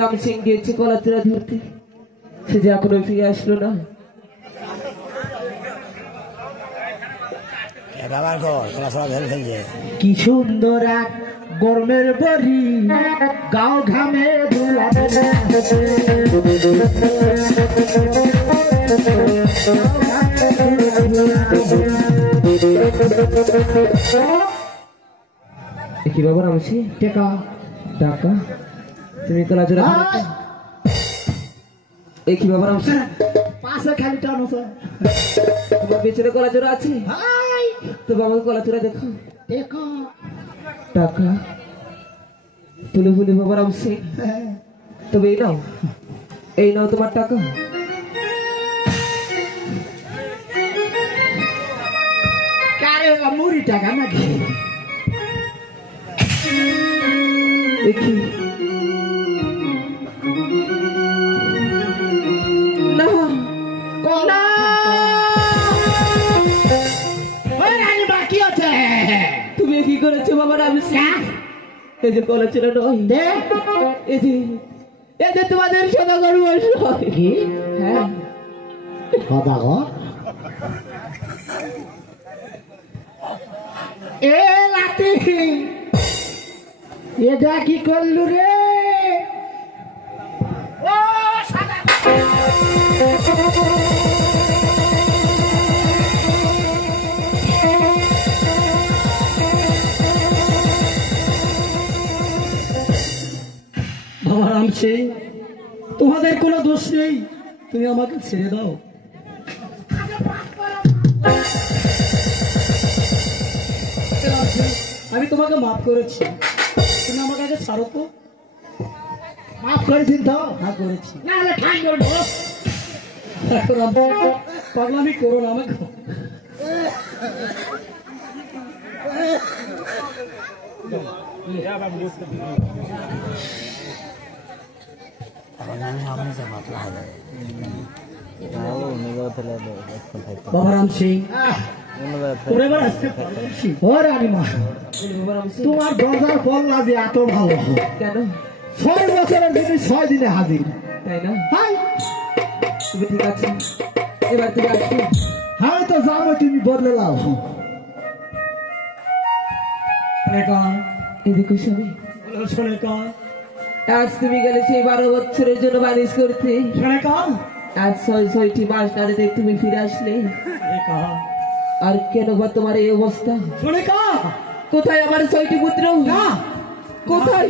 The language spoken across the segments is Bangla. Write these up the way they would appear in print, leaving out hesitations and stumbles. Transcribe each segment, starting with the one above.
রাম সিং গিয়েছে কলাচূড়া ধরতে, সে যে এখনো ফিরে আসলো না। কি সুন্দর এক গরমের বড়ি, গাও ঘামে কি বাবা রামসি টেকা টাকা তুমি কলাচূড়া এই কি বাবা রামসি পাশে খালি টানো তোমার পেছনে কলাচূড়া আছে তো বাবা কলাচূড়া দেখো টেকা টাকা তুলে বলি বাবা রামসি তবে এই নাও তোমার টাকা। কারে মুড়ি টাকা নাকি দেখি না না বাকি আছে। তুমি কি করেছো বাবা রামসি? এই যে কলাচূড়া নয়, এই যে তোমাদের সদাগর কি? হ্যাঁ সদাগর এ লাতি এটা কি করলু রে? ও বাবা রামসি, তোমাদের কোনো দোষ নেই, তুমি আমাকে ছেড়ে দাও। আমি তোমাকে মাফ করেছি, তুমি আমার কাছে ছাড়ো তো। মাফ করেছি তো? হ্যাঁ করেছি। পাগলামি করো না আমাকে। বাবা রাম সিং তোমার দরজার পল্লা যে এত ভালো কেন 6 বছরের জিনিস 6 দিনে হাজির, তাই না? হাই তুমি ঠিক আছে, এবার তুমি আসবে। হ্যাঁ তো যাবো, তুমি বদলে লাও। এদিকে স্বামী, আজ তুমি গেলে সেই 12 বছরের জন্য বানিশ করতে, আজ 6টি মাস নাড়িতে তুমি ফিরে আসলে, আর কেন বা তোমার এই অবস্থা? কোথায় আমার 6টি পুত্র? কোথায়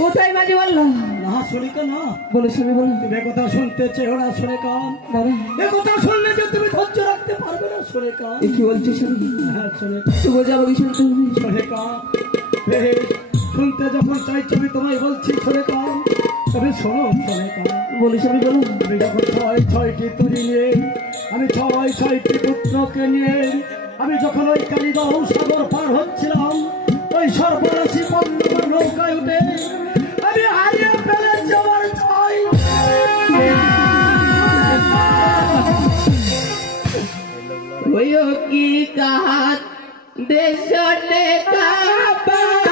কোথায় মাঝে বললাম না শোনিকা না, বলো স্বামী বলো। তুমি কথা শুনতে চেও না শোনিকা, এ কথা শুনলে যে তুমি ধৈর্য রাখতে পারবে না শোনিকা। কি বলছো স্বামী? হ্যাঁ শোনিকা, তুমি যাবো কি শুনতে হবে? শোনিকা শুনতে যখন চাইছো আমি তোমায় বলছি শোনিকা, তবে শোনো শোনিকা। বলো স্বামী বলো। আমি যখন 6টি তুরি নিয়ে, আমি 6টি পুত্রকে নিয়ে আমি যখন ওই কালিদাহ সাগর পার হচ্ছিলাম, ওই সর্বনাশী পদ্মার নৌকায় উঠে আমি হারিয়ে ফেলেছি আমার 6। ওয়ো কি কাহাত দেশনে কাপাগল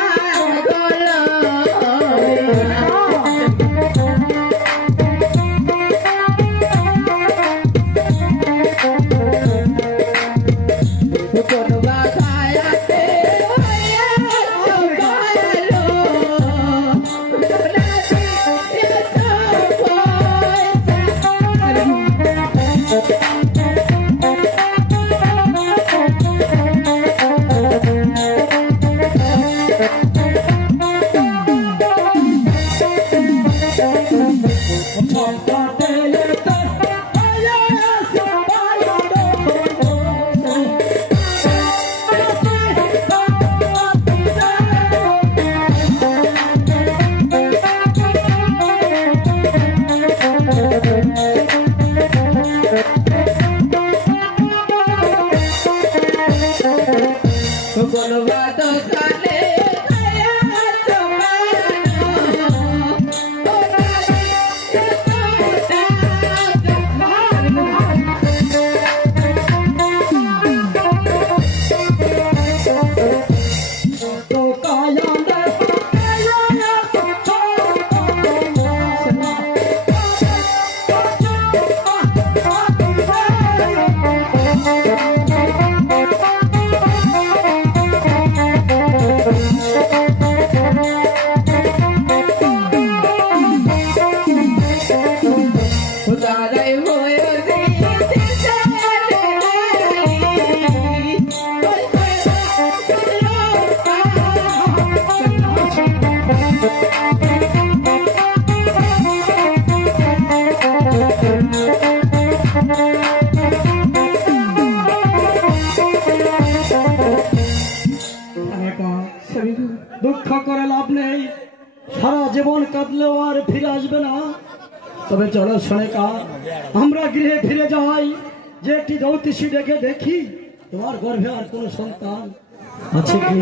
কোন বাখায়াতে দুঃখ করে লাভ নেই, সারা জীবন কাঁদলেও আর ফিরে আসবে না। তবে চলো শোনেকা, আমরা গৃহে ফিরে যাই, যে একটি জ্যোতিষী ডেকে দেখি তোমার গর্ভে আর কোন সন্তান আছে কি।